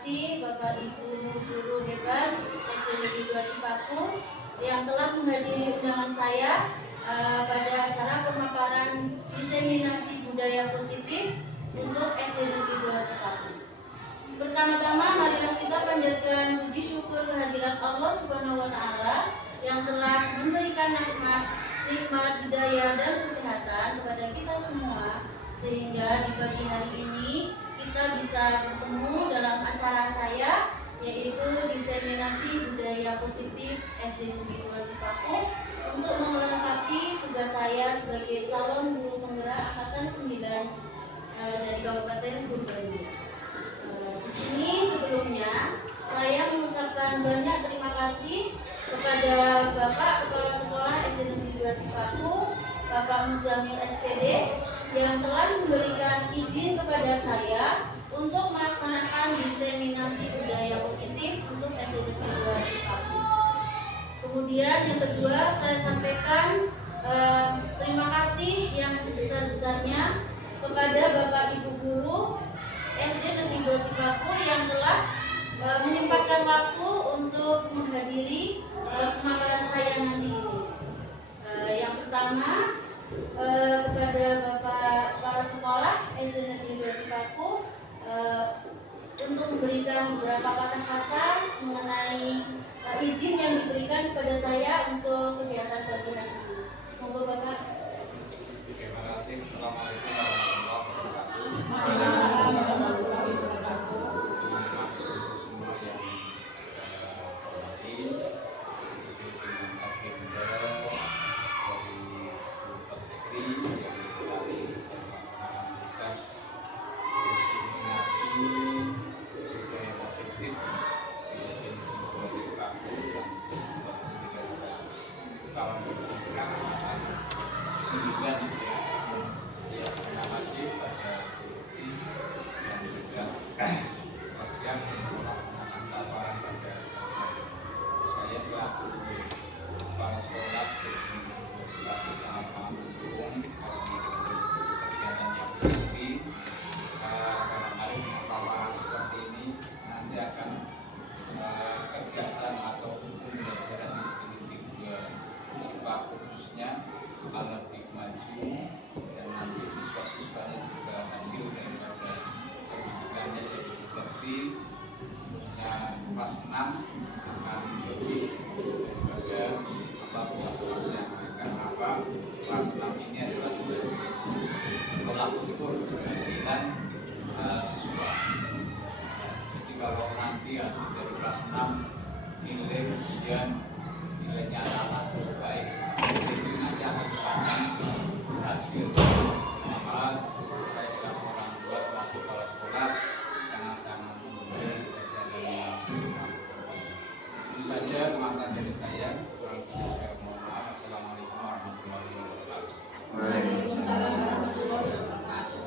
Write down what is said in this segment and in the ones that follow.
kasih Bapak Ibu guru hebat SD Negeri 2 Cipaku yang telah menghadiri undangan saya pada acara pemaparan diseminasi budaya positif untuk SD Negeri 2 Cipaku. Pertama-tama marilah kita panjatkan puji syukur kehadirat Allah Subhanahu wa taala yang telah memberikan nikmat hidayah dan kesehatan kepada kita semua, sehingga di pagi hari ini kita bisa bertemu dalam acara saya, yaitu diseminasi budaya positif SD Negeri 2 Cipaku, untuk melengkapi tugas saya sebagai calon guru penggerak angkatan 9 dari Kabupaten Purbalingga. Di sini sebelumnya saya mengucapkan banyak terima kasih kepada Bapak Kepala Sekolah SD Negeri 2 Cipaku, Bapak Mujamil SPD, yang telah memberikan izin kepada saya untuk melaksanakan diseminasi budaya positif untuk SD Negeri 2 Cipaku. Kemudian yang kedua, saya sampaikan terima kasih yang sebesar-besarnya kepada Bapak Ibu guru SD Negeri 2 Cipaku yang telah menyempatkan waktu untuk menghadiri pemaparan saya nanti ini. Yang pertama, kepada Bapak Kepala Sekolah SD Negeri 2 Cipaku untuk memberikan beberapa kata-kata mengenai izin yang diberikan kepada saya untuk kegiatan pagi hari ini. Monggo Bapak. Terima kasih. Assalamualaikum warahmatullahi wabarakatuh. Waalaikumsalam warahmatullahi wabarakatuh. Semua yang hormati, sesuai dengan agenda dari Bapak Menteri yang kembali melaksanakan tugas diseminasi budaya positif di Indonesia Cipaku dan calon guru penggerak angkatan 9 ya, terima kasih pada Bukti yang sudah bersiap untuk melaksanakan tawaran pada saya selaku kepala sekolah selaku sama-sama mendukung kegiatan yang pasti barangkali dengan tawaran seperti ini nanti akan kegiatan atau pembelajaran di Cipaku khususnya lebih maju dan nanti siswa-siswanya juga hasil daripada pendidikannya yaitu versi khususnya kelas 6 akan lebih daripada kelas-kelasnya. Karena apa? Kelas 6 ini adalah sebagai tolak ukur keberhasilan siswa. Jadi kalau nanti hasil dari kelas 6 nilai ujian nilainya adalah baik, itu nanti akan dipandang hasil. Maka saya selaku orang tua selaku kepala sekolah sangat-sangat mendukung kegiatan yang itu saja kemampuan dari saya. Kurang lebih saya mohon maaf. Assalamualaikum warahmatullahi wabarakatuh. Waalaikumsalam warahmatullahi wabarakatuh.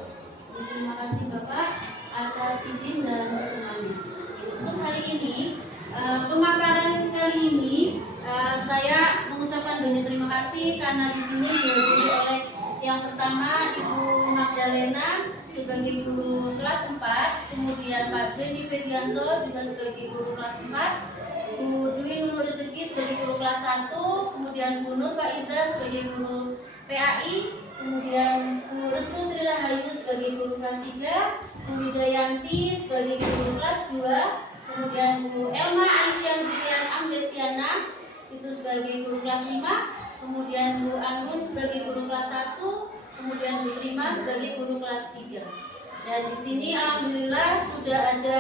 Terima kasih Bapak atas izin dan dukungannya. Untuk hari ini, pemaparan kali ini saya mengucapkan banyak terima kasih karena di sini dihadiri oleh yang pertama Ibu Magdalena sebagai guru kelas 4, kemudian Pak Denny Fedianto juga sebagai guru kelas 4, Bu Dwi Nur Rezeki sebagai guru kelas 1, kemudian Bu Nur Faiza sebagai guru PAI, kemudian Bu Restu Trirahayu sebagai guru kelas 3, Bu Widayanti sebagai guru kelas 2, kemudian Bu Elma Aisyah Brian Amdesiana itu sebagai guru kelas 5, kemudian Bu Anggun sebagai guru kelas 1, kemudian Bu Rima sebagai guru kelas 3. Dan di sini alhamdulillah sudah ada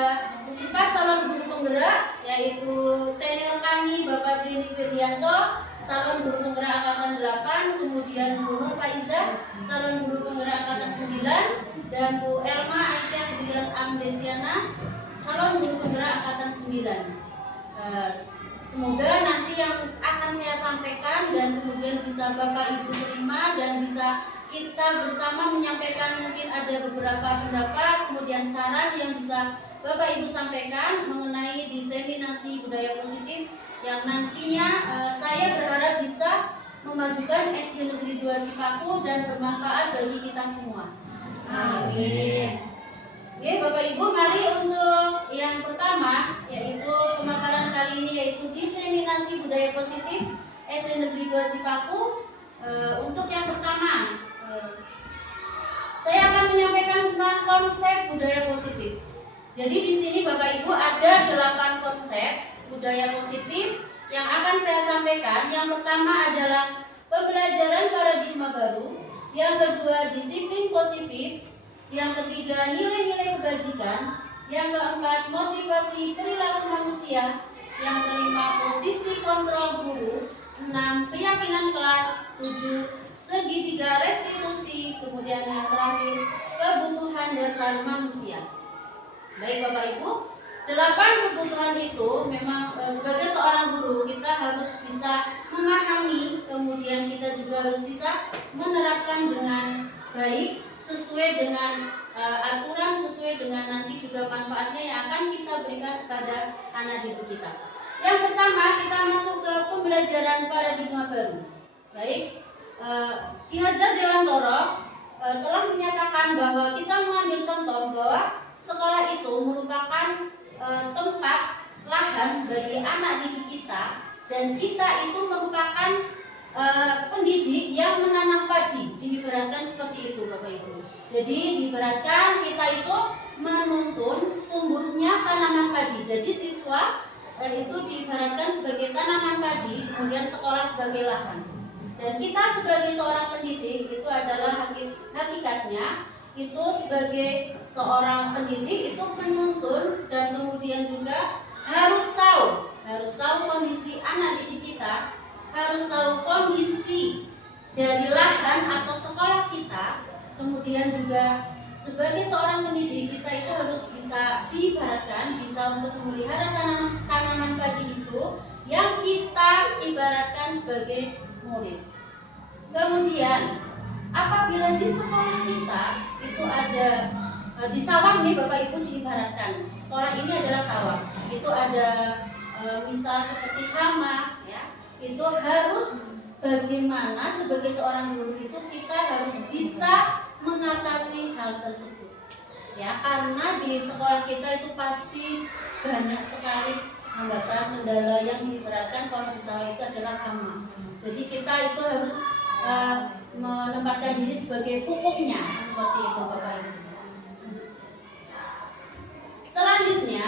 4 calon guru penggerak, yaitu senior kami Bapak Denny Fedianto, calon guru penggerak angkatan 8, kemudian Bu Nur Faiza, calon guru penggerak angkatan 9, dan Bu Elma Aisyah Brian Amdesiana, calon guru penggerak angkatan 9. Semoga nanti yang akan saya sampaikan dan kemudian bisa Bapak Ibu terima dan bisa kita bersama menyampaikan, mungkin ada beberapa pendapat, kemudian saran yang bisa Bapak Ibu sampaikan mengenai diseminasi budaya positif yang nantinya saya berharap bisa memajukan SD Negeri 2 Cipaku dan bermanfaat bagi kita semua. Amin. Oke, Bapak Ibu, mari untuk yang pertama Budaya Positif SD Negeri 2 Cipaku. Untuk yang pertama, saya akan menyampaikan tentang konsep budaya positif. Jadi di sini Bapak Ibu ada 8 konsep budaya positif yang akan saya sampaikan. Yang pertama adalah pembelajaran paradigma baru, yang kedua disiplin positif, yang ketiga nilai-nilai kebajikan, yang keempat motivasi perilaku manusia, yang kelima posisi kontrol guru, 6 keyakinan kelas, 7 segitiga restitusi, kemudian yang terakhir kebutuhan dasar manusia. Baik Bapak Ibu, 8 kebutuhan itu memang sebagai seorang guru kita harus bisa memahami, kemudian kita juga harus bisa menerapkan dengan baik sesuai dengan aturan, sesuai dengan nanti juga manfaatnya yang akan kita berikan kepada anak didik kita. Yang pertama, kita masuk ke pembelajaran paradigma baru. Baik, Ki Hajar Dewantara telah menyatakan bahwa kita mengambil contoh bahwa sekolah itu merupakan tempat lahan bagi anak didik kita, dan kita itu merupakan pendidik yang menanam padi. Diibaratkan seperti itu Bapak Ibu. Jadi diibaratkan kita itu menuntun tumbuhnya tanaman padi. Jadi siswa itu diibaratkan sebagai tanaman padi, kemudian sekolah sebagai lahan. Dan kita sebagai seorang pendidik itu adalah hakikatnya itu sebagai seorang pendidik itu menuntun dan kemudian juga harus tahu kondisi anak didik kita, harus tahu kondisi dari lahan atau sekolah kita, kemudian juga sebagai seorang pendidik kita itu harus bisa diibaratkan bisa untuk memelihara tanaman padi itu yang kita ibaratkan sebagai murid. Kemudian apabila di sekolah kita itu ada di sawah nih Bapak Ibu, diibaratkan sekolah ini adalah sawah, itu ada misal seperti hama ya, itu harus bagaimana sebagai seorang guru itu kita harus bisa mengatasi hal tersebut ya, karena di sekolah kita itu pasti banyak sekali hambatan kendala yang diibaratkan kalau di sawah itu adalah hama. Jadi kita itu harus menempatkan diri sebagai pupuknya, seperti itu Bapak Ibu. Selanjutnya,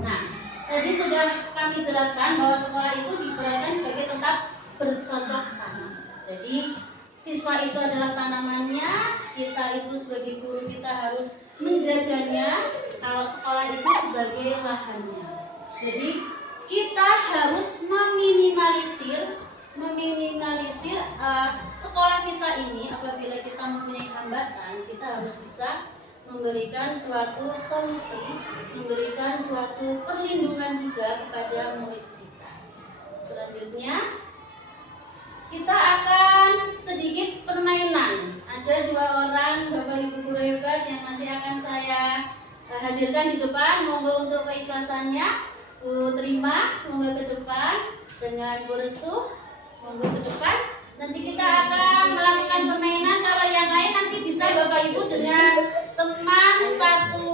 nah tadi sudah kami jelaskan bahwa sekolah itu diibaratkan sebagai tempat bercocok tanam. Jadi siswa itu adalah tanamannya, kita itu sebagai guru kita harus menjaganya, kalau sekolah itu sebagai lahannya. Jadi kita harus meminimalisir sekolah kita ini. Apabila kita mempunyai hambatan, kita harus bisa memberikan suatu solusi, memberikan suatu perlindungan juga kepada murid kita. Selanjutnya kita akan sedikit permainan. Ada 2 orang Bapak Ibu guru hebat yang nanti akan saya hadirkan di depan. Monggo untuk keikhlasannya Bu terima, monggo ke depan dengan Bu Restu, monggo ke depan. Nanti kita akan melakukan permainan. Kalau yang lain nanti bisa Bapak Ibu dengan teman satu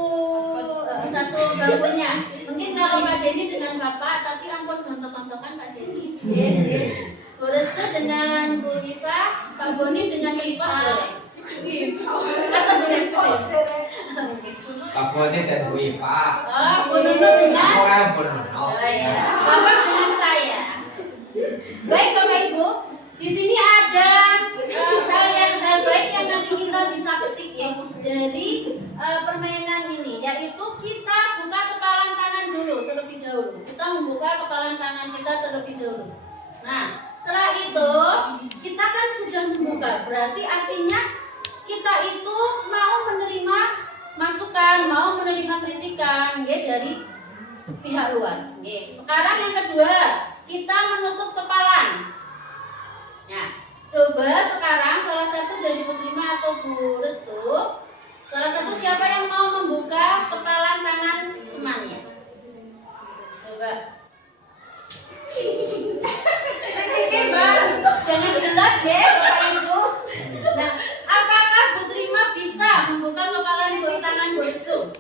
bangkunya. Mungkin kalau Pak Denny dengan Bapak, tapi ampun gontok-gontokan Pak Denny. Bu Restu dengan Bu Iva, Pak Boni dengan Iva boleh. Atau dengan Pak Boni dan Bu Iva. Oh, Bu Nunu dengan Bu Nunu. Bapak dengan saya. Baik Bapak Ibu, di sini ada hal baik yang nanti kita bisa petik ya dari permainan ini, yaitu kita buka kepalan tangan dulu terlebih dahulu. Kita membuka kepalan tangan kita terlebih dahulu. Nah, setelah itu kita kan sudah membuka, berarti artinya kita itu mau menerima masukan, mau menerima kritikan ya dari pihak luar. Sekarang yang kedua, kita menutup kepalan. Nah, coba sekarang salah satu dari Bu Trima atau Bu Restu, salah satu siapa yang mau membuka kepalan tangan temannya? Coba. Jangan gelap ya Bapak Ibu. Nah, apakah Bu Trima bisa membuka kepalan tangan Bu Restu?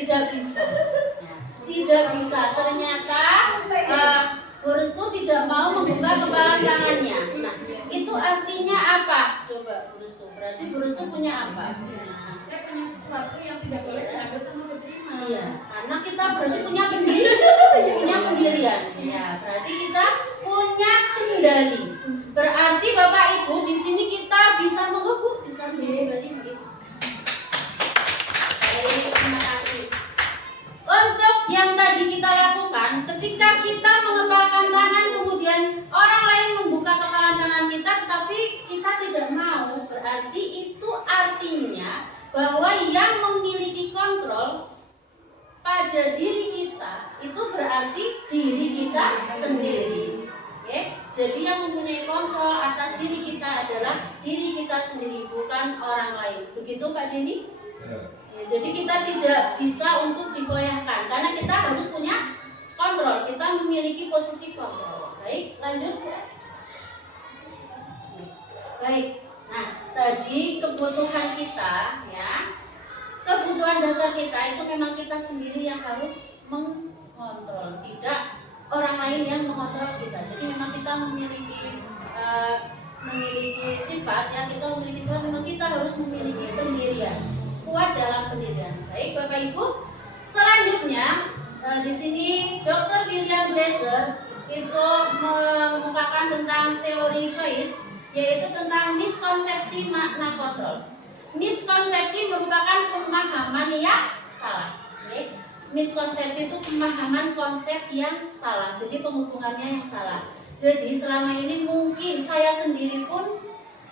Tidak bisa. Nah, tidak bisa. Ternyata Bu Restu tidak mau membuka kepala tangannya. Nah, itu artinya apa? Coba Bu Restu. Berarti Bu Restu punya apa? Saya punya sesuatu yang tidak boleh diambil sama diterima. Iya, karena kita berarti punya punya pendirian. Ya, berarti kita punya kendali. Berarti Bapak Ibu di sini kita bisa menghubung, bisa mengendali begitu. Baik, terima kasih. Untuk yang tadi kita lakukan, ketika kita mengepalkan tangan, kemudian orang lain membuka kepalan tangan kita, tetapi kita tidak mau, berarti itu artinya bahwa yang memiliki kontrol pada diri kita itu berarti diri kita sendiri. Oke? Jadi yang mempunyai kontrol atas diri kita adalah diri kita sendiri, bukan orang lain. Begitu Pak Denny? Ya, jadi kita tidak bisa untuk digoyahkan karena kita harus punya kontrol. Kita memiliki posisi kontrol. Baik, lanjut ya. Baik. Nah, tadi kebutuhan kita ya. Kebutuhan dasar kita itu memang kita sendiri yang harus mengontrol, tidak orang lain yang mengontrol kita. Jadi memang kita memiliki sifat ya, kita memiliki sifat, memang kita harus memiliki pendirian, kuat dalam pendirian. Baik Bapak Ibu, selanjutnya di sini Dr. William Glasser itu mengungkapkan tentang teori choice, yaitu tentang miskonsepsi makna kontrol. Miskonsepsi merupakan pemahaman yang salah. Okay? Miskonsepsi itu pemahaman konsep yang salah. Jadi penghubungannya yang salah. Jadi selama ini mungkin saya sendiri pun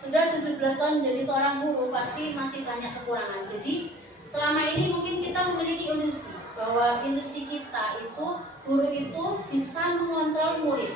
sudah 17 tahun menjadi seorang guru, pasti masih banyak kekurangan. Jadi selama ini mungkin kita memiliki ilusi bahwa ilusi kita itu guru itu bisa mengontrol murid.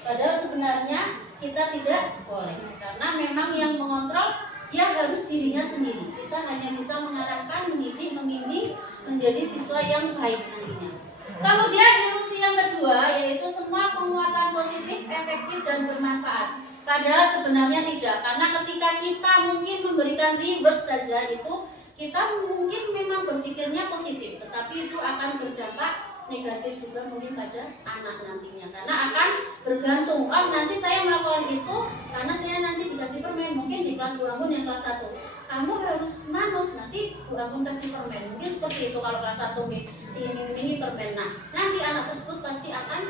Padahal sebenarnya kita tidak boleh, karena memang yang mengontrol dia harus dirinya sendiri. Kita hanya bisa mengarahkan, mendidik, membimbing menjadi siswa yang baik nantinya. Kemudian ilusi yang kedua yaitu semua penguatan positif, efektif dan bermanfaat. Padahal sebenarnya tidak, karena ketika kita mungkin memberikan reward saja itu kita mungkin memang berpikirnya positif, tetapi itu akan berdampak negatif juga mungkin pada anak nantinya, karena akan bergantung. Oh nanti saya melakukan itu karena saya nanti dikasih permen, mungkin di kelas Bu Anggun yang kelas 1 kamu harus manut, nanti Bu Anggun kasih permen, mungkin seperti itu. Kalau kelas 1 ini permen, nah nanti anak tersebut pasti akan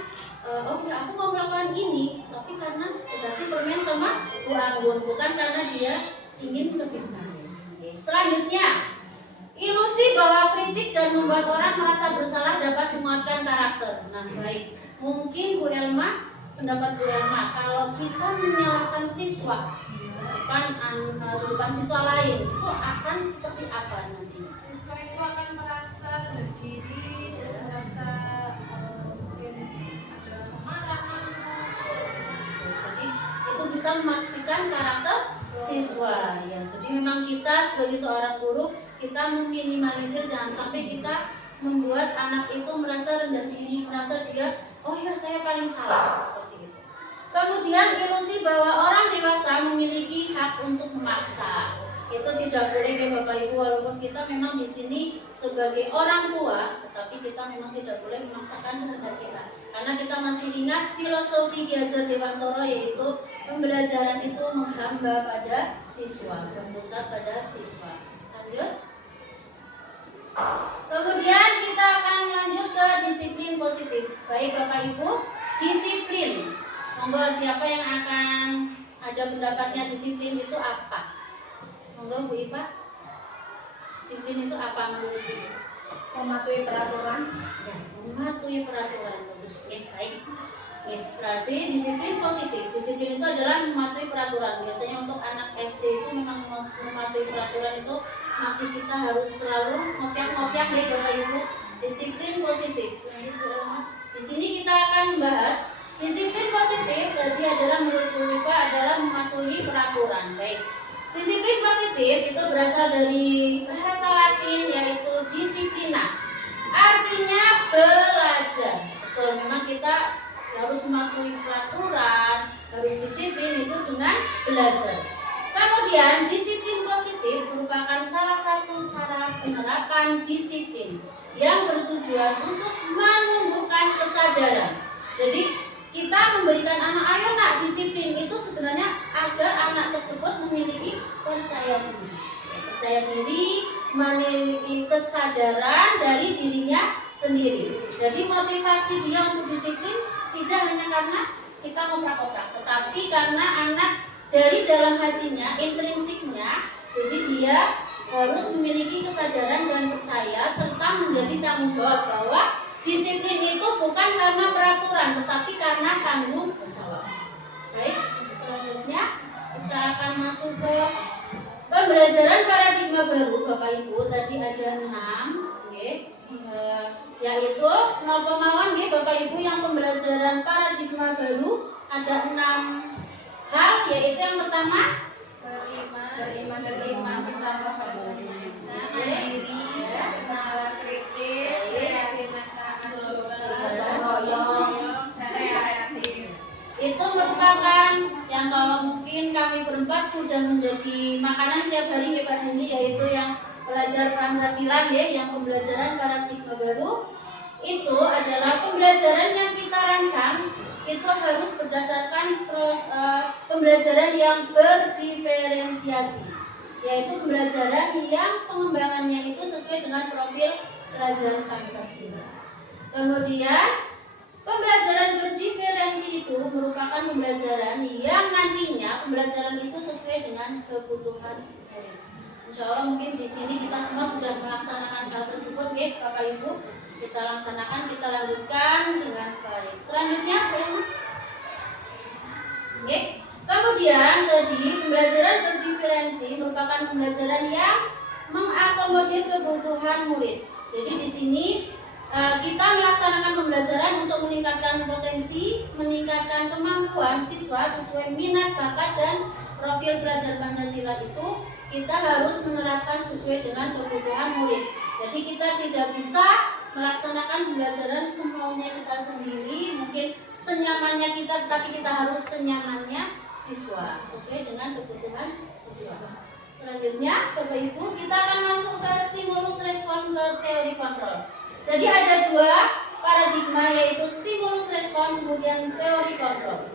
oh ya aku mau melakukan ini, tapi karena dikasih permen sama Bu Anggun, bukan karena dia ingin lebih baik. Selanjutnya, ilusi bahwa kritik dan membuat orang merasa bersalah dapat menguatkan karakter. Nah baik, mungkin Bu Elma, pendapat Bu Elma, kalau kita menyalahkan siswa di depan siswa lain, itu akan seperti apa nanti? Siswa itu akan merasa berdiri, terus merasa mungkin ada rasa marah. Jadi itu bisa mematikan karakter siswa ya. Jadi memang kita sebagai seorang guru, kita meminimalisir jangan sampai kita membuat anak itu merasa rendah diri, merasa dia oh ya saya paling salah, seperti itu. Kemudian ilusi bahwa orang dewasa memiliki hak untuk memaksa. Itu tidak boleh ya Bapak Ibu, walaupun kita memang di sini sebagai orang tua, tetapi kita memang tidak boleh memaksakan kehendak kita. Karena kita masih ingat filosofi Ki Hajar Dewantoro, yaitu pembelajaran itu menghamba pada siswa, berpusat pada siswa. Lanjut. Kemudian kita akan lanjut ke disiplin positif. Baik Bapak Ibu, disiplin. Monggo siapa yang akan ada pendapatnya disiplin itu apa? Monggo Bu Iva. Disiplin itu apa menurut Ibu? Mematuhi peraturan. Ya, mematuhi peraturan. Bagus. Ya, baik. Ya, berarti disiplin positif. Disiplin itu adalah mematuhi peraturan. Biasanya untuk anak SD itu memang mematuhi peraturan itu masih kita harus selalu ngopiak-ngopiak ya Bapak Ibu. Disiplin positif. Di sini kita akan membahas disiplin positif. Tadi adalah menurut Bu Iva adalah mematuhi peraturan. Baik. Disiplin positif itu berasal dari bahasa Latin yaitu disiplina. Artinya belajar. Betul, memang kita harus mematuhi peraturan, harus disiplin itu dengan belajar. Kemudian disiplin positif merupakan salah satu cara penerapan disiplin yang bertujuan bertujuan untuk menumbuhkan kesadaran. Jadi kita memberikan anak, ayo nak disiplin, itu sebenarnya agar anak tersebut memiliki percaya diri, memiliki kesadaran dari dirinya sendiri. Jadi motivasi dia untuk disiplin tidak hanya karena kita mempraktek, tetapi karena anak dari dalam hatinya, intrinsiknya, jadi dia harus memiliki kesadaran dan percaya serta menjadi tanggung jawab bahwa disiplin itu bukan karena peraturan, tetapi karena tanggung jawab. Baik, selanjutnya kita akan masuk ke pembelajaran paradigma baru, Bapak Ibu. Tadi ada 6, yaitu pemauan Bapak Ibu yang pembelajaran paradigma baru ada 6 hal, yaitu yang pertama beriman pertama pada Tuhan Yesus, mandiri, bernalar kritis, itu merupakan yang kalau mungkin kami berempat sudah menjadi makanan setiap hari Pak Dini, yaitu yang belajar Pancasila yang pembelajaran paradigma baru. Itu adalah pembelajaran yang kita rancang, itu harus berdasarkan pembelajaran yang berdiferensiasi, yaitu pembelajaran yang pengembangannya itu sesuai dengan profil pelajaran Pancasila. Kemudian pembelajaran berdiferensi itu merupakan pembelajaran yang nantinya pembelajaran itu sesuai dengan kebutuhan murid. Insya Allah mungkin di sini kita semua sudah melaksanakan hal tersebut, Bapak Ibu. Kita laksanakan, kita lanjutkan dengan baik. Selanjutnya, kemudian tadi pembelajaran berdiferensi merupakan pembelajaran yang mengakomodir kebutuhan murid. Jadi di sini kita melaksanakan pembelajaran untuk meningkatkan potensi, meningkatkan kemampuan siswa sesuai minat, bakat, dan profil belajar Pancasila itu kita harus menerapkan sesuai dengan kebutuhan murid. Jadi kita tidak bisa melaksanakan pembelajaran semaunya kita sendiri, mungkin senyamannya kita, tapi kita harus senyamannya siswa sesuai dengan kebutuhan siswa. Selanjutnya, Bapak Ibu, kita akan masuk ke stimulus respon ke teori kontrol. Jadi ada 2 paradigma, yaitu stimulus respon kemudian teori kontrol.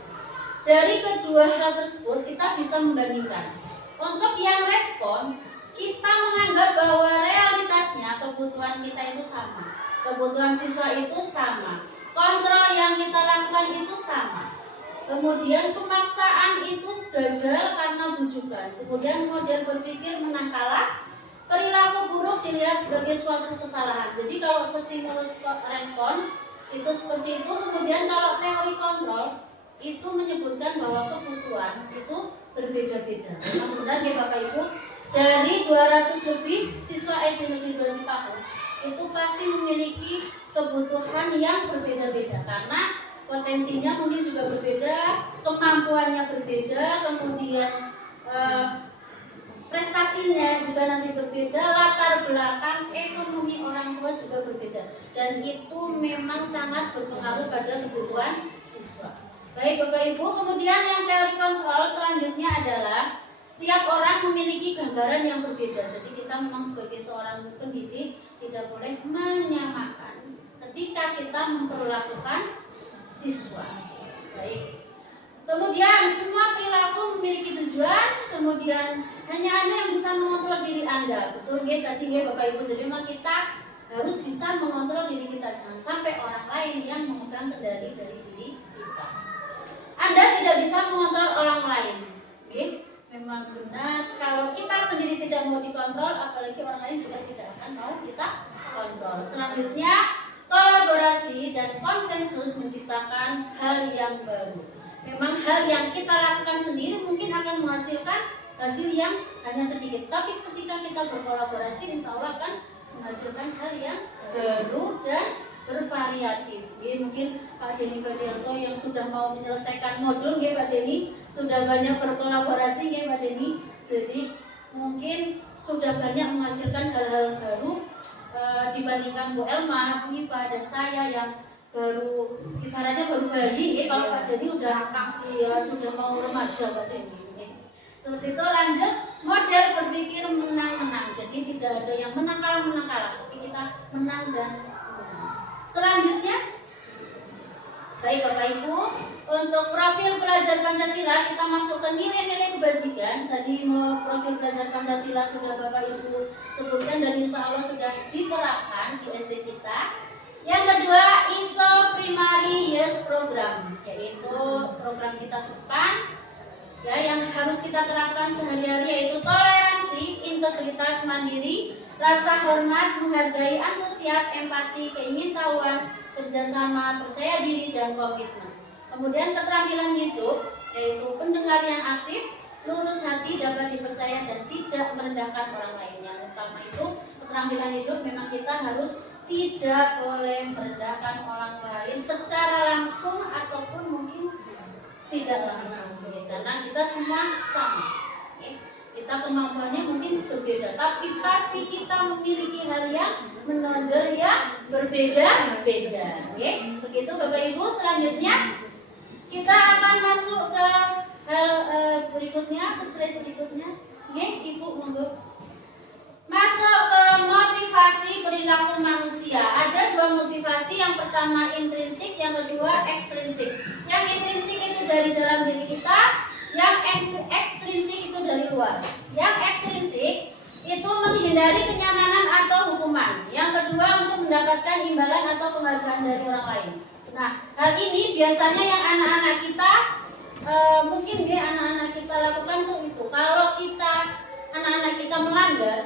Dari kedua hal tersebut kita bisa membandingkan. Untuk yang respon, kita menganggap bahwa realitasnya kebutuhan kita itu sama, kebutuhan siswa itu sama, kontrol yang kita lakukan itu sama. Kemudian pemaksaan itu gagal karena bujukan. Kemudian model berpikir menang kalah, perilaku buruk dilihat sebagai suatu kesalahan. Jadi kalau stimulus respon itu seperti itu. Kemudian kalau teori kontrol itu menyebutkan bahwa kebutuhan itu berbeda-beda. Memang benar Bapak Ibu, dari 200 lebih siswa SD Negeri 2 Cipaku itu pasti memiliki kebutuhan yang berbeda-beda karena potensinya mungkin juga berbeda, kemampuannya berbeda, kemudian prestasinya juga nanti berbeda, latar belakang ekonomi orang tua juga berbeda, dan itu memang sangat berpengaruh pada kebutuhan siswa. Baik Bapak Ibu, kemudian yang teori kontrol selanjutnya adalah setiap orang memiliki gambaran yang berbeda. Jadi kita memang sebagai seorang pendidik tidak boleh menyamakan ketika kita memperlakukan siswa. Baik. Kemudian semua perilaku memiliki tujuan, kemudian hanya Anda yang bisa mengontrol diri Anda. Betul tadi Bapak Ibu. Jadi memang kita harus bisa mengontrol diri kita, jangan sampai orang lain yang memegang kendali dari diri kita. Anda tidak bisa mengontrol orang lain. Memang benar, kalau kita sendiri tidak mau dikontrol, apalagi orang lain juga tidak akan mau kita kontrol. Selanjutnya, kolaborasi dan konsensus menciptakan hal yang baru. Memang hal yang kita lakukan sendiri mungkin akan menghasilkan hasil yang hanya sedikit, tapi ketika kita berkolaborasi insya Allah akan menghasilkan hal yang baru dan bervariatif. Mungkin Pak Denny Badianto yang sudah mau menyelesaikan modul Pak Denny sudah banyak berkolaborasi Pak Denny, jadi mungkin sudah banyak menghasilkan hal-hal baru dibandingkan Bu Elma, Bu Iva, dan saya yang baru ibaratnya baru bayi. Kalau Pak Denny udah sudah mau remaja Pak Denny. Seperti itu. Lanjut, model berpikir menang-menang. Jadi tidak ada yang menang kalah, tapi kita menang dan menang. Selanjutnya, baik Bapak Ibu, untuk profil pelajar Pancasila kita masuk ke nilai-nilai kebajikan. Tadi profil pelajar Pancasila sudah Bapak Ibu sebutkan dan insya Allah sudah diterapkan di SD kita. Yang kedua, ISO Primary Yes Program, yaitu program kita ke depan ya, yang harus kita terapkan sehari-hari, yaitu toleransi, integritas, mandiri, rasa hormat, menghargai, antusias, empati, keingintahuan, kerjasama, percaya diri, dan komitmen. Kemudian keterampilan hidup, yaitu pendengar yang aktif, lurus hati, dapat dipercaya, dan tidak merendahkan orang lain. Yang utama itu keterampilan hidup, memang kita harus tidak boleh merendahkan orang lain secara langsung ataupun mungkin tidak langsung, karena kita semua sama. Kita kemampuannya mungkin berbeda, tapi pasti kita memiliki hal yang menonjol yang berbeda-beda. Begitu Bapak Ibu. Selanjutnya kita akan masuk ke hal berikutnya, ke slide berikutnya. Ibu monggo. Masuk ke motivasi perilaku manusia. Ada dua motivasi, yang pertama intrinsik, yang kedua ekstrinsik. Yang intrinsik itu dari dalam diri kita, yang ekstrinsik itu dari luar. Yang ekstrinsik itu menghindari kenyamanan atau hukuman. Yang kedua untuk mendapatkan imbalan atau penghargaan dari orang lain. Nah, hal ini biasanya yang anak-anak kita mungkin anak-anak kita lakukan tuh itu. Kalau kita anak-anak kita melanggar,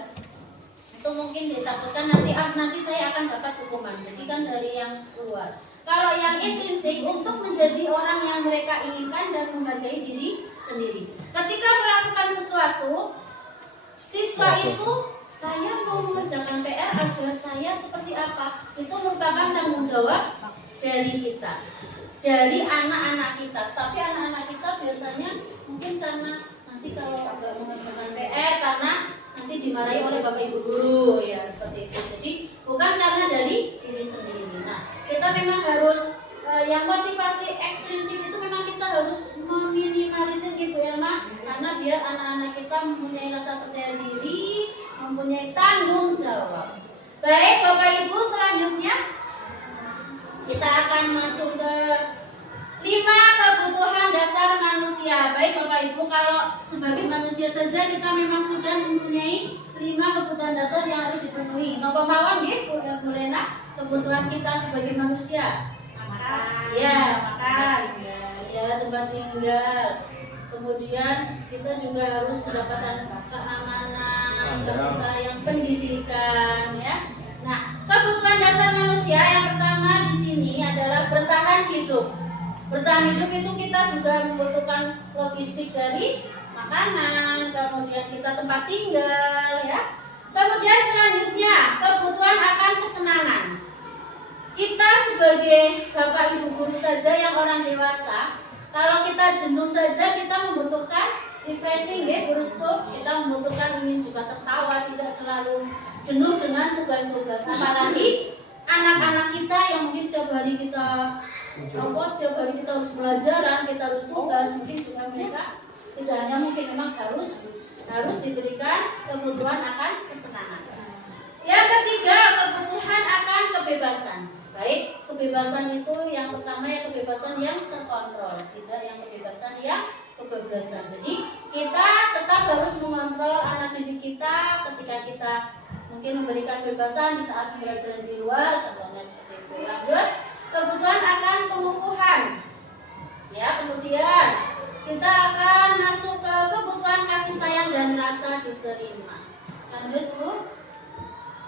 itu mungkin ditakutkan nanti saya akan dapat hukuman. Jadi kan dari yang luar. Kalau yang intrinsik untuk menjadi orang yang mereka inginkan dan menghargai diri sendiri. Ketika melakukan sesuatu, siswa itu saya mau mengerjakan PR agar saya seperti apa, itu merupakan tanggung jawab dari kita, dari anak-anak kita. Tapi anak-anak kita biasanya mungkin karena nanti kalau nggak mengerjakan PR karena nanti dimarahi oleh Bapak Ibu guru, ya seperti itu. Jadi bukan karena dari diri sendiri. Nah, kita memang harus yang motivasi ekstrinsik itu memang kita harus meminimalisir Bu Elma, karena biar anak-anak kita mempunyai rasa percaya diri, mempunyai tanggung jawab. Baik Bapak Ibu, selanjutnya kita akan masuk ke 5 kebutuhan dasar manusia. Baik Bapak Ibu, kalau sebagai manusia saja kita memang sudah mempunyai 5 kebutuhan dasar yang harus dipenuhi. Napa mawon nggih Bu Lena, kebutuhan kita sebagai manusia? Makan. Ya, makan. Ya, tempat tinggal. Kemudian kita juga harus mendapatkan keamanan, kasih sayang, pendidikan, ya. Nah, kebutuhan dasar manusia yang pertama di sini adalah bertahan hidup. Bertahan hidup itu kita juga membutuhkan logistik dari makanan, kemudian kita tempat tinggal, ya. Kemudian selanjutnya kebutuhan akan kesenangan. Kita sebagai Bapak Ibu guru saja yang orang dewasa, kalau kita jenuh saja kita membutuhkan refreshing, ya guru stop. Kita membutuhkan ingin juga tertawa, tidak selalu jenuh dengan tugas-tugas. Apalagi anak-anak kita yang mungkin setiap hari kita setiap hari kita harus belajaran, kita harus tugas, mungkin juga mereka tidak hanya mungkin memang harus diberikan kebutuhan akan kesenangan. Yang ketiga, kebutuhan akan kebebasan. Baik, kebebasan itu yang pertama ya kebebasan yang terkontrol, tidak yang kebebasan yang kebablasan. Jadi kita tetap harus mengontrol anak didik kita ketika kita mungkin memberikan kebebasan di saat pembelajaran di luar, contohnya seperti itu. Lanjut, kebutuhan akan pengukuhan. Ya, kemudian kita akan masuk ke kebutuhan kasih sayang dan rasa diterima. Lanjut Bu.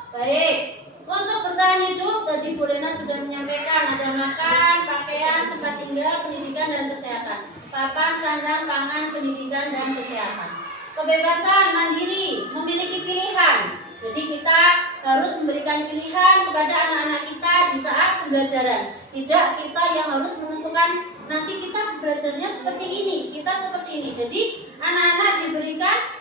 Baik. Untuk bertahan hidup, tadi Bu Lena sudah menyampaikan ada makan, pakaian, tempat tinggal, pendidikan dan kesehatan. Papan, sandang, pangan, pendidikan dan kesehatan. Kebebasan, mandiri, memiliki pilihan. Jadi kita harus memberikan pilihan kepada anak-anak kita di saat pembelajaran. Tidak kita yang harus menentukan nanti kita belajarnya seperti ini, kita seperti ini. Jadi anak-anak diberikan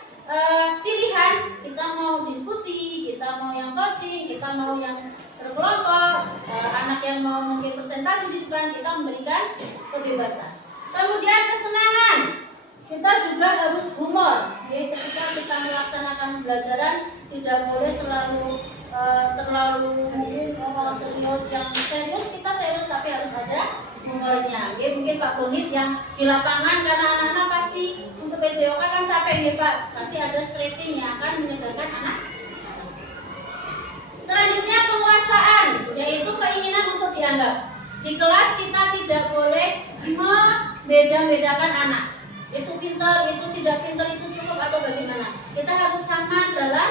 pilihan, kita mau diskusi, kita mau yang coaching, kita mau yang berkelompok, anak yang mau mungkin presentasi di depan, kita memberikan kebebasan. Kemudian kesenangan, kita juga harus humor. Jadi ketika kita melaksanakan pembelajaran tidak boleh selalu terlalu serius. Yang serius humornya. Oke, mungkin Pak Bonit yang di lapangan karena anak-anak pasti untuk PJOK kan capek ya Pak, pasti ada stressing yang akan menyegarkan anak. Selanjutnya penguasaan, yaitu keinginan untuk dianggap. Di kelas kita tidak boleh membeda-bedakan anak. Itu pintar, itu tidak pintar, itu cukup atau bagaimana. Kita harus sama dalam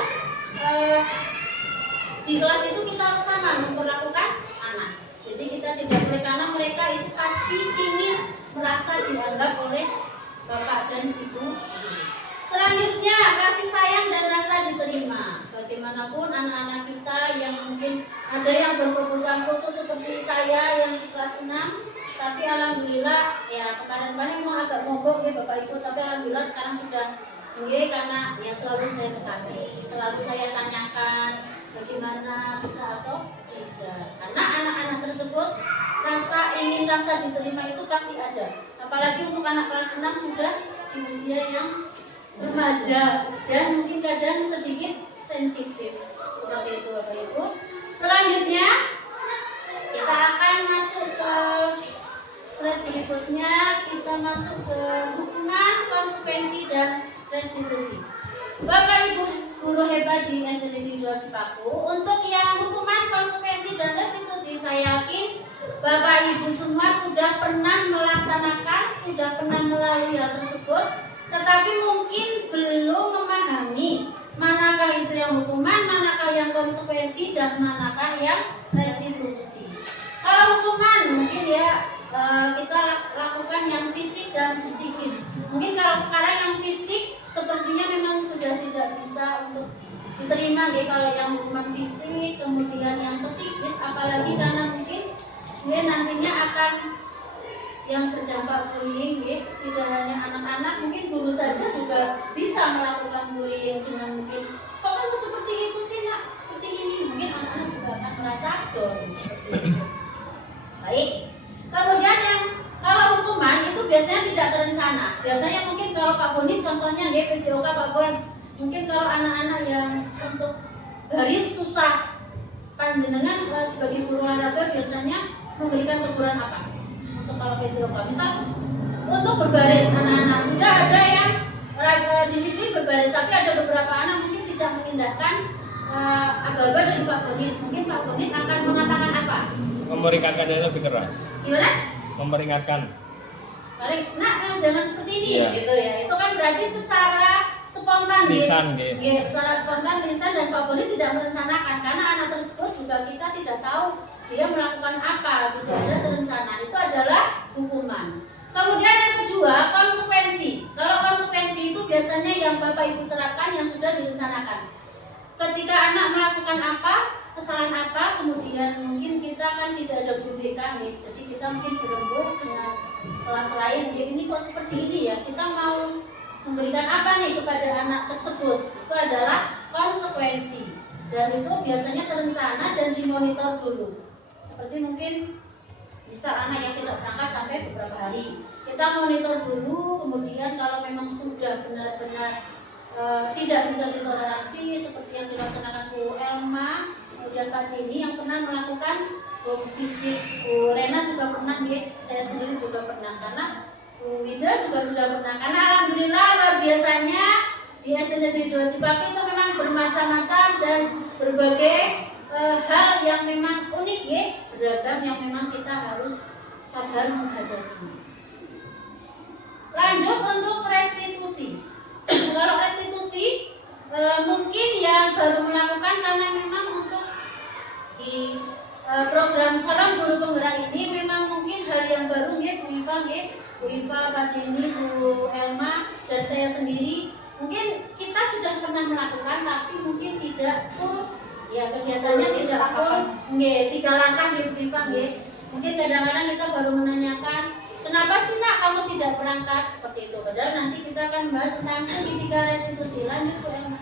di kelas itu kita harus sama memperlakukan anak. Jadi kita tidak boleh, karena mereka itu pasti ingin merasa dianggap oleh bapak dan ibu. Selanjutnya kasih sayang dan rasa diterima. Bagaimanapun anak-anak kita yang mungkin ada yang berkebutuhan khusus seperti saya yang di kelas 6, tapi alhamdulillah ya kemarin-kemarin memang agak mogok ya Bapak Ibu, tapi alhamdulillah sekarang sudah enggak, karena ya selalu saya dekati, selalu saya tanyakan bagaimana bisa atau tidak. Karena anak-anak tersebut rasa diterima itu pasti ada. Apalagi untuk anak kelas 6 sudah di usia yang remaja dan mungkin kadang sedikit sensitif seperti itu Bapak Ibu. Selanjutnya kita akan masuk ke slide berikutnya. Kita masuk ke hukuman, konsekuensi dan restitusi. Bapak Ibu guru hebat di SDN 2 Cipaku, untuk yang hukuman, konsekuensi dan restitusi saya yakin Bapak Ibu semua sudah pernah melaksanakan, sudah pernah melalui hal tersebut, tetapi mungkin belum memahami manakah itu yang hukuman, manakah yang konsekuensi, dan manakah yang restitusi. Kalau hukuman mungkin ya kita lakukan yang fisik dan psikis. Mungkin kalau sekarang yang fisik sepertinya memang sudah tidak bisa untuk diterima ya, kalau yang hukuman fisik, kemudian yang psikis, apalagi karena mungkin ya nantinya akan yang berdampak bullying ya, tidak hanya anak-anak, mungkin guru saja juga bisa melakukan bullying dengan mungkin kok kamu seperti itu sih nak, seperti ini, mungkin anak-anak juga akan merasa down seperti itu. Baik, kemudian yang kalau hukuman itu biasanya tidak terencana. Biasanya mungkin kalau Pak Boni contohnya ya PJOK Pak Bon, mungkin kalau anak-anak yang untuk garis susah, panjenengan sebagai guru olahraga biasanya memberikan teguran apa? Untuk kalau PJOK, misal untuk berbaris anak-anak sudah ada yang disiplin berbaris, tapi ada beberapa anak mungkin tidak mengindahkan aba-aba dari Pak Bonit. Mungkin Pak Bonit akan mengatakan apa? Memperingatkannya lebih keras. Gimana? Memperingatkan. Nah, jangan seperti ini, gitu ya. Itu kan berarti secara spontan, lisan, ya, secara spontan lisan, dan Pak Bonit tidak merencanakan, karena anak tersebut juga kita tidak tahu dia melakukan apa, tidak ada terencana. Itu adalah hukuman. Kemudian yang kedua, konsekuensi. Kalau konsekuensi itu biasanya yang Bapak Ibu terapkan yang sudah direncanakan. Ketika anak melakukan apa, kesalahan apa, kemudian mungkin kita kan tidak ada guru BK nih, jadi kita mungkin berembuk dengan kelas lain, ya ini kok seperti ini ya, kita mau memberikan apa nih kepada anak tersebut. Itu adalah konsekuensi, dan itu biasanya terencana dan dimonitor dulu. Seperti mungkin bisa anak yang tidak berangkat sampai beberapa hari, kita monitor dulu, kemudian kalau memang sudah benar-benar tidak bisa ditoleransi seperti yang dilaksanakan Bu Elma, kemudian Pak Dini yang pernah melakukan fisik, Bu Rena juga pernah, saya sendiri juga pernah, karena Bu Wida juga sudah pernah, karena alhamdulillah luar biasanya di SDN 2 Cipaku itu memang bermacam-macam dan berbagai hal yang memang unik ya, beragam yang memang kita harus sabar menghadapi. Lanjut untuk restitusi. Kalau restitusi mungkin yang baru melakukan, karena memang untuk di program calon guru penggerak ini memang mungkin hal yang baru ya, Bu Iva, Pak Dini, Bu Elma, dan saya sendiri. Mungkin kita sudah pernah melakukan, tapi mungkin tidak full ya, kegiatannya tidak full. 3 langkah ya Bu Iva. Mungkin kadang-kadang kita baru menanyakan, kenapa sih nak kamu tidak berangkat, seperti itu. Padahal nanti kita akan bahas tentang segitiga restitusi. Lanjut Bu Elma.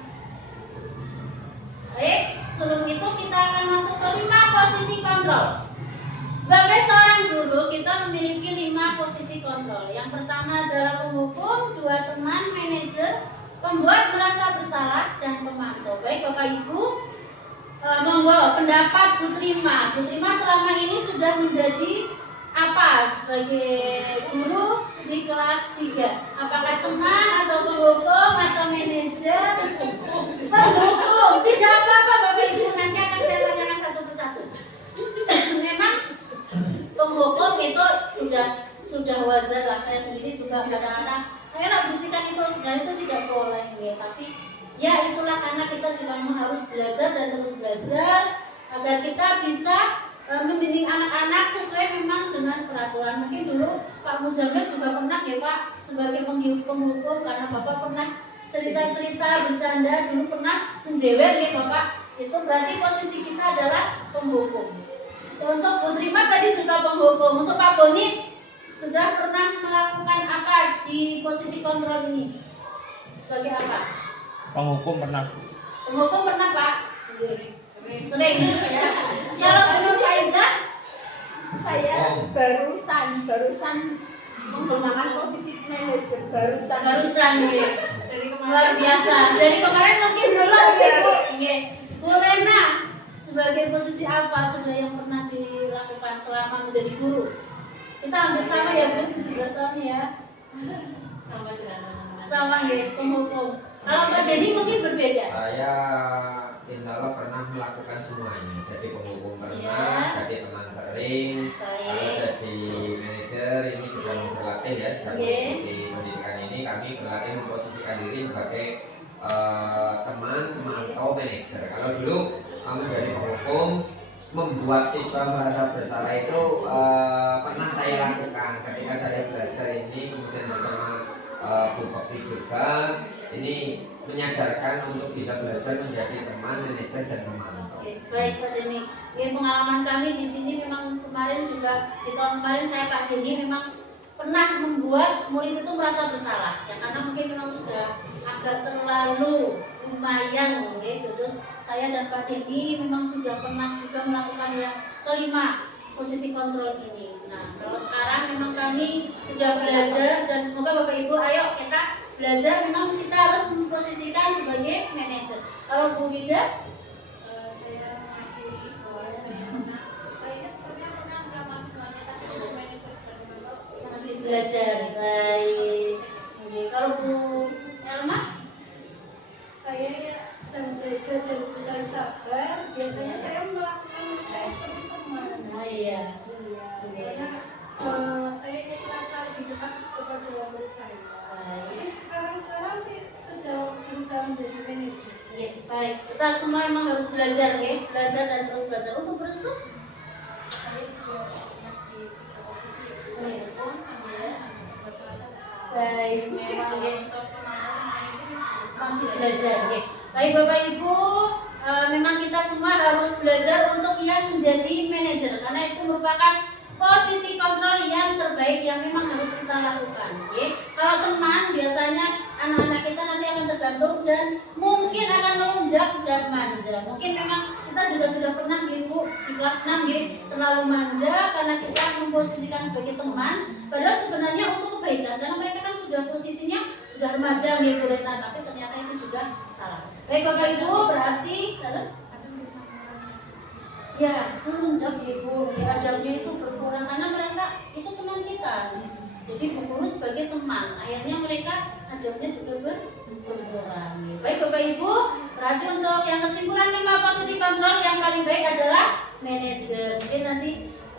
Baik, sebelum itu kita akan masuk ke 5 posisi kontrol. Sebagai seorang guru, kita memiliki 5 posisi kontrol. Yang pertama adalah penghukum, 2 teman, manajer, pembuat merasa bersalah, dan pemantau. Baik Bapak Ibu, monggo pendapat Bu Trima. Bu Trima selama ini sudah menjadi apa sebagai guru di kelas 3? Apakah teman atau penghukum atau manajer? Penghukum. Tidak apa-apa Bapak Ibu, nanti akan saya tanyakan satu persatu. Memang penghukum itu sudah wajar lah, saya sendiri juga kadang-kadang bisikan itu sebenarnya itu tidak boleh ya, tapi ya itulah karena kita juga memang harus belajar dan terus belajar agar kita bisa membimbing anak-anak sesuai memang dengan peraturan. Mungkin dulu Pak Mujamil juga pernah ya Pak sebagai penghukum, karena Bapak pernah cerita-cerita bercanda dulu pernah menjewer ya Bapak, itu berarti posisi kita adalah penghukum. Untuk Bu Trima tadi juga penghukum. Untuk Pak Boni sudah pernah melakukan apa di posisi kontrol ini? Sebagai apa? Penghukum pernah. Penghukum pernah Pak? Sering. Kalau menurut Aisyah, Saya barusan menggunakan posisi manajer barusan ya. Dari Luar biasa. Dari kemarin mungkin belum ya Bu. Nggih. Bu Rena sebagai posisi apa sudah yang pernah dilakukan selama menjadi guru? Kita hampir sama ya Bu, 17 tahun ya. sama dengan teman-teman. Sama nggih, penghukum. Kalau Pak Jadi mungkin berbeda. Saya insya Allah pernah melakukan semuanya. Jadi penghukum pernah, Iya. jadi teman sering. Kalau Baik. jadi manajer ini sudah berlatih ya, sudah Iya. mengikuti pendidikan ini. Kami berlatih memposisikan diri sebagai teman, memantau manajer. Kalau dulu kami jadi penghukum, membuat siswa merasa bersalah itu pernah saya lakukan ketika saya belajar ini, kemudian bersama Bu Kofi juga ini menyadarkan untuk bisa belajar menjadi teman, manajer dan pemantau. Oke, baik Pak Denny. Ini pengalaman kami di sini memang kemarin juga di tahun kemarin saya Pak Denny memang pernah membuat murid itu merasa bersalah ya, karena mungkin memang sudah agak terlalu lumayan gitu. Terus saya dan Pak Denny memang sudah pernah juga melakukan yang kelima posisi kontrol ini. Nah kalau sekarang memang kami sudah belajar dan semoga Bapak Ibu ayo kita belajar, memang kita harus memposisikan sebagai manajer. Kalau Bu Wida, Saya mengakui bahwa saya pernah, kayaknya sepertinya pernah melakukan semuanya, tapi untuk manajer baru-baru masih belajar. Baik. Oke, kalau Bu Elma, Saya ya sedang belajar dan berusaha sabar. Biasanya saya melakukan saya seperti teman. nah iya. Karena saya ingin merasa lebih dekat kepada murid saya. Tapi Baik. sekarang sih sedang berusaha menjadi manajer. Ya, baik. Kita semua memang harus belajar, ya. Belajar dan terus belajar. Untuk Restu? saya juga pernah di 3 posisi Iya. penghukum, manajer, buat merasa bersalah. Baik. Memang Memang ya. untuk pemanasan manajer Masih belajar, ya. Baik Bapak Ibu, memang kita semua harus belajar untuk yang menjadi manajer, karena itu merupakan posisi kontrol yang terbaik yang memang harus kita lakukan. Ya. Kalau teman biasanya anak-anak kita nanti akan tergantung dan mungkin akan melunjak dan manja. Mungkin memang kita juga sudah pernah Ibu di kelas 6 ya, terlalu manja karena kita memposisikan sebagai teman, padahal sebenarnya untuk kebaikan, karena mereka kan sudah posisinya sudah remaja ya Bu Reta, tapi ternyata itu juga salah. Baik Bapak Ibu, berarti ya melunjak Ibu, ya adabnya itu berkurang karena merasa itu teman kita. Jadi berguru sebagai teman, akhirnya mereka adabnya juga berkurang. Baik Bapak Ibu, berarti untuk yang kesimpulan 5 posisi kontrol yang paling baik adalah manajer. Mungkin nanti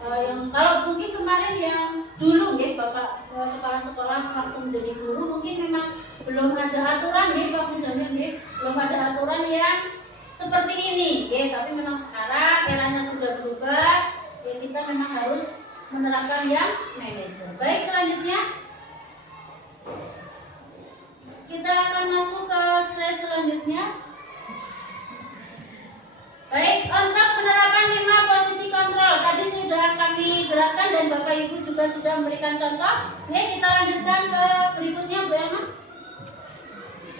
yang kalau mungkin kemarin yang dulu ya Bapak kepala sekolah waktu menjadi guru mungkin memang belum ada aturan ya Pak Mujamil ya, belum ada aturan yang seperti ini ya, tapi memang sekarang eranya sudah berubah ya, kita memang harus menerapkan yang manajer. Baik, selanjutnya kita akan masuk ke slide selanjutnya. Baik, untuk penerapan 5 posisi kontrol tadi sudah kami jelaskan dan Bapak Ibu juga sudah memberikan contoh. Oke, kita lanjutkan ke berikutnya Bu Elma.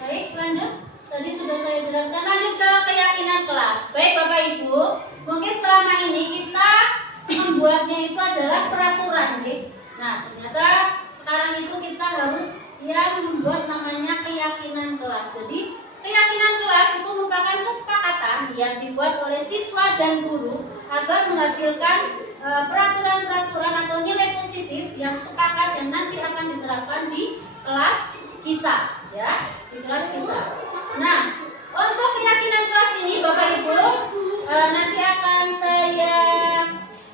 Baik, lanjut. Tadi sudah saya jelaskan. Lanjut ke keyakinan kelas. Baik Bapak Ibu, mungkin selama ini kita membuatnya itu adalah peraturan, ya. Nah, ternyata sekarang itu kita harus yang membuat namanya keyakinan kelas. Jadi keyakinan kelas itu merupakan kesepakatan yang dibuat oleh siswa dan guru agar menghasilkan peraturan-peraturan atau nilai terapkan di kelas kita, ya, di kelas kita. Nah, untuk keyakinan kelas ini Bapak Ibu, nanti akan saya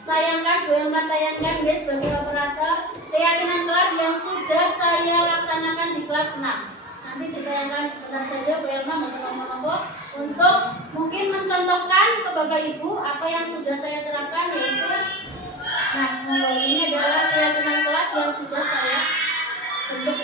tayangkan, Bu Elma tayangkan guys sebagai operator keyakinan kelas yang sudah saya laksanakan di kelas 6. Nanti ditayangkan sebentar saja Bu Elma mengelompok untuk mungkin mencontohkan ke Bapak Ibu apa yang sudah saya terapkan, yaitu ini adalah keyakinan kelas yang sudah saya bentuk.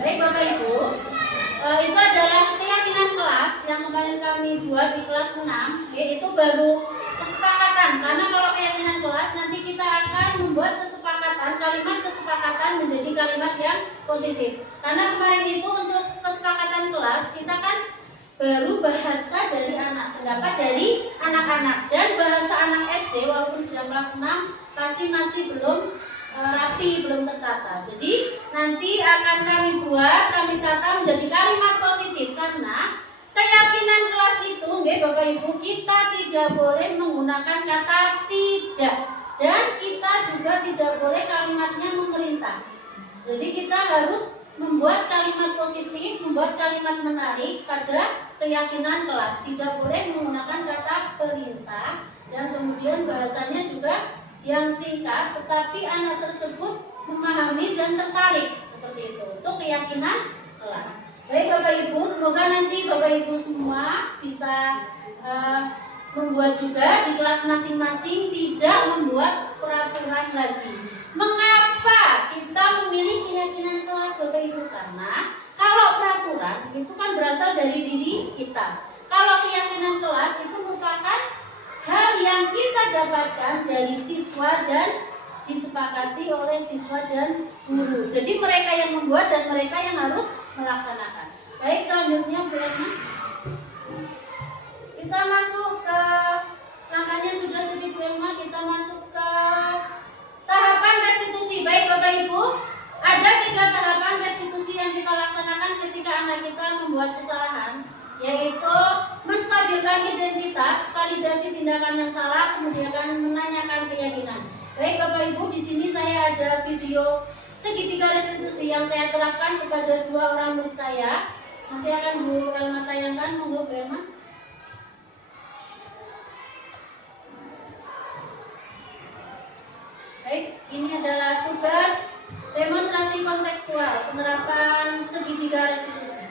Baik Bapak Ibu, itu adalah keyakinan kelas yang kemarin kami buat di kelas 6, yaitu baru kesepakatan. Karena kalau keyakinan kelas nanti kita akan membuat kesepakatan, kalimat kesepakatan menjadi kalimat yang positif. Karena kemarin itu untuk kesepakatan kelas kita kan baru bahasa dari anak, pendapat dari anak-anak, dan bahasa anak SD walaupun sudah kelas 6 pasti masih belum rapi, belum tertata. Jadi nanti akan kami buat, kami tata menjadi kalimat positif, karena keyakinan kelas itu, Bapak Ibu, kita tidak boleh menggunakan kata tidak, dan kita juga tidak boleh kalimatnya memerintah. Jadi kita harus membuat kalimat positif, membuat kalimat menarik pada keyakinan kelas. Tidak boleh menggunakan kata perintah, dan kemudian bahasanya juga yang singkat, tetapi anak tersebut memahami dan tertarik, seperti itu untuk keyakinan kelas. Baik Bapak Ibu, semoga nanti Bapak Ibu semua bisa membuat juga di kelas masing-masing, tidak membuat peraturan lagi. Mengapa kita memilih keyakinan kelas Bapak Ibu? Karena kalau peraturan itu kan berasal dari diri kita. Kalau keyakinan kelas itu merupakan hal yang kita dapatkan dari siswa dan disepakati oleh siswa dan guru. Jadi mereka yang membuat dan mereka yang harus melaksanakan. Baik, selanjutnya Bu Erna, kita masuk ke langkahnya sudah tadi Bu Erna, kita masuk ke tahapan restitusi. Baik Bapak Ibu, ada 3 tahapan restitusi yang kita laksanakan ketika anak kita membuat kesalahan, yaitu menstabilkan identitas, validasi tindakan yang salah, kemudian menanyakan keyakinan. Baik Bapak Ibu, di sini saya ada video segitiga restitusi yang saya terapkan kepada 2 orang murid saya. Nanti akan Bu Elma tayangkan, monggo Bu Elma. Baik, ini adalah tugas demonstrasi kontekstual penerapan segitiga restitusi.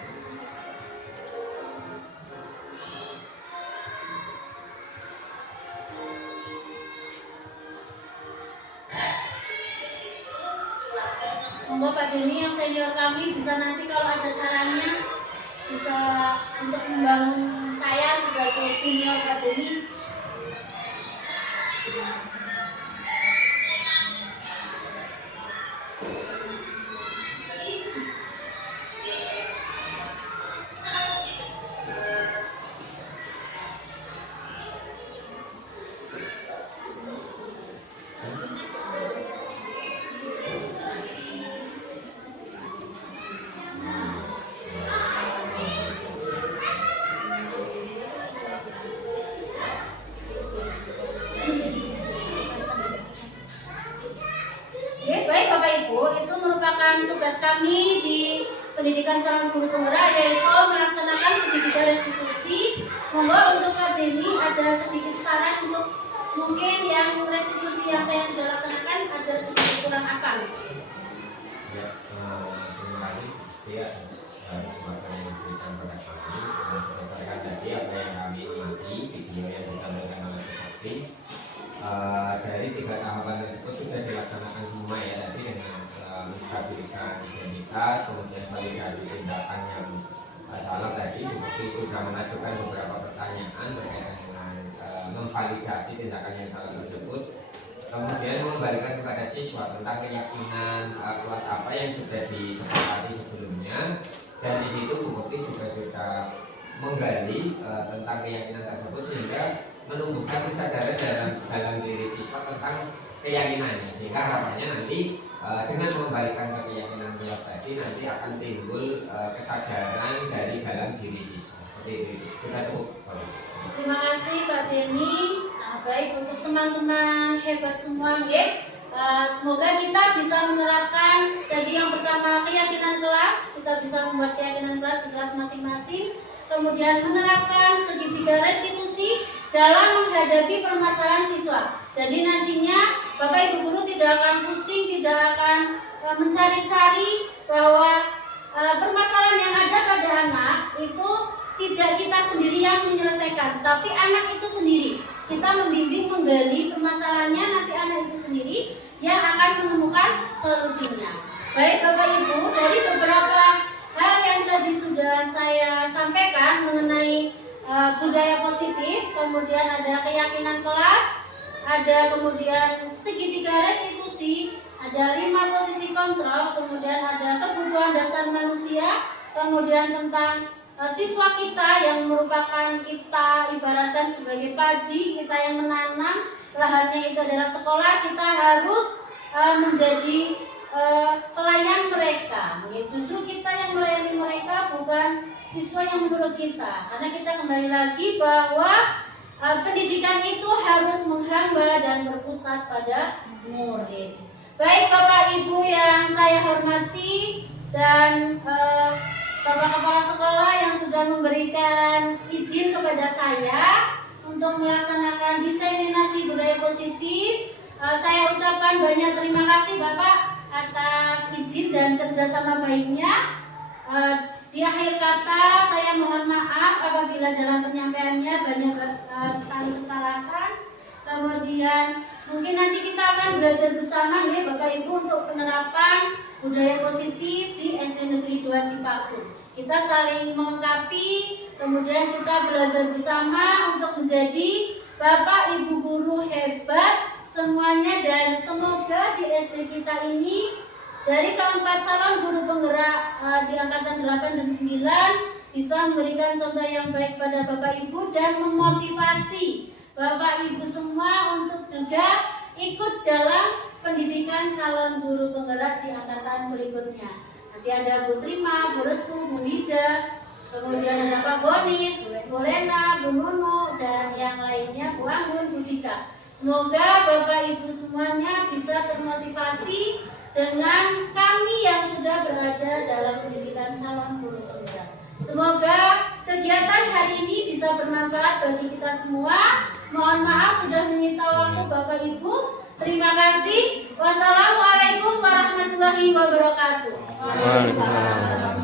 Monggo Pak Joni yang senior kami bisa nanti kalau ada sarannya bisa untuk membangun saya sebagai junior calon guru penggerak yaitu melaksanakan segitiga restitusi. Monggo untuk Kak Denny ada sedikit saran untuk mungkin yang restitusi yang saya sudah laksanakan ada sedikit kurang akal. Ya, terima kasih ya atas kesempatan yang diberikan pada kami. Berdasarkan tadi apa yang kami amati video yang ditampilkan oleh Bupati, dari 3 tahapan tersebut sudah dilaksanakan semua ya tadi dengan menstabiliskan identitas, kemudian validasi tindakan yang salah tadi. Bupati sudah mengajukan beberapa pertanyaan berkaitan dengan memvalidasi tindakan yang salah tersebut. Kemudian mengembalikan kepada siswa tentang keyakinan kelas apa yang sudah disepakati sebelumnya, dan di situ Bu Bukti juga sudah menggali tentang keyakinan tersebut sehingga menumbuhkan kesadaran dalam diri siswa tentang keyakinannya, sehingga harapannya nanti dengan mengembalikan ke keyakinan kelas tadi nanti akan timbul kesadaran dari dalam diri siswa. Seperti itu. Sudah cukup. Terima kasih Pak Denny. Baik untuk teman-teman hebat semua, semoga kita bisa menerapkan tadi yang pertama keyakinan kelas, kita bisa membuat keyakinan kelas di kelas masing-masing, kemudian menerapkan segitiga restitusi dalam menghadapi permasalahan siswa. Jadi nantinya Bapak Ibu guru tidak akan pusing, tidak akan mencari-cari bahwa permasalahan yang ada pada anak itu tidak kita sendiri yang menyelesaikan, tapi anak itu sendiri. Kita membimbing, menggali permasalahannya, nanti anak itu sendiri yang akan menemukan solusinya. Baik Bapak Ibu, dari beberapa hal yang tadi sudah saya sampaikan mengenai budaya positif, kemudian ada keyakinan kelas, ada kemudian segitiga restitusi, ada 5 posisi kontrol, kemudian ada kebutuhan dasar manusia, kemudian tentang siswa kita yang merupakan kita ibaratkan sebagai padi, kita yang menanam, lahannya itu adalah sekolah, kita harus menjadi pelayan mereka. Justru kita yang melayani mereka, bukan siswa yang menurut kita. Karena kita kembali lagi bahwa pendidikan itu harus menghamba dan berpusat pada murid. Baik Bapak Ibu yang saya hormati dan Bapak Kepala Sekolah yang sudah memberikan izin kepada saya untuk melaksanakan diseminasi budaya positif, saya ucapkan banyak terima kasih Bapak atas izin dan kerjasama baiknya. Di akhir kata saya mohon maaf apabila dalam penyampaiannya banyak sekali kesalahan. Kemudian mungkin nanti kita akan belajar bersama ya Bapak Ibu untuk penerapan budaya positif di SD Negeri 2 Cipatu. Kita saling melengkapi, kemudian kita belajar bersama untuk menjadi Bapak Ibu guru hebat semuanya, dan semoga di SD kita ini dari keempat calon guru penggerak di angkatan 8 dan 9 bisa memberikan contoh yang baik pada Bapak Ibu dan memotivasi Bapak Ibu semua untuk juga ikut dalam pendidikan calon guru penggerak di angkatan berikutnya. Nanti ada Bu Trima, Bu Restu, Bu Wida, kemudian ada Pak Bonit, Bu Lena, Bu Nunu, dan yang lainnya, Bu Anggun, Bu Dika. Semoga Bapak Ibu semuanya bisa termotivasi dengan kami yang sudah berada dalam pendidikan calon guru penggerak. Semoga kegiatan hari ini bisa bermanfaat bagi kita semua. Mohon maaf sudah menyita waktu Bapak Ibu. Terima kasih. Wassalamualaikum warahmatullahi wabarakatuh. Waalaikumsalam.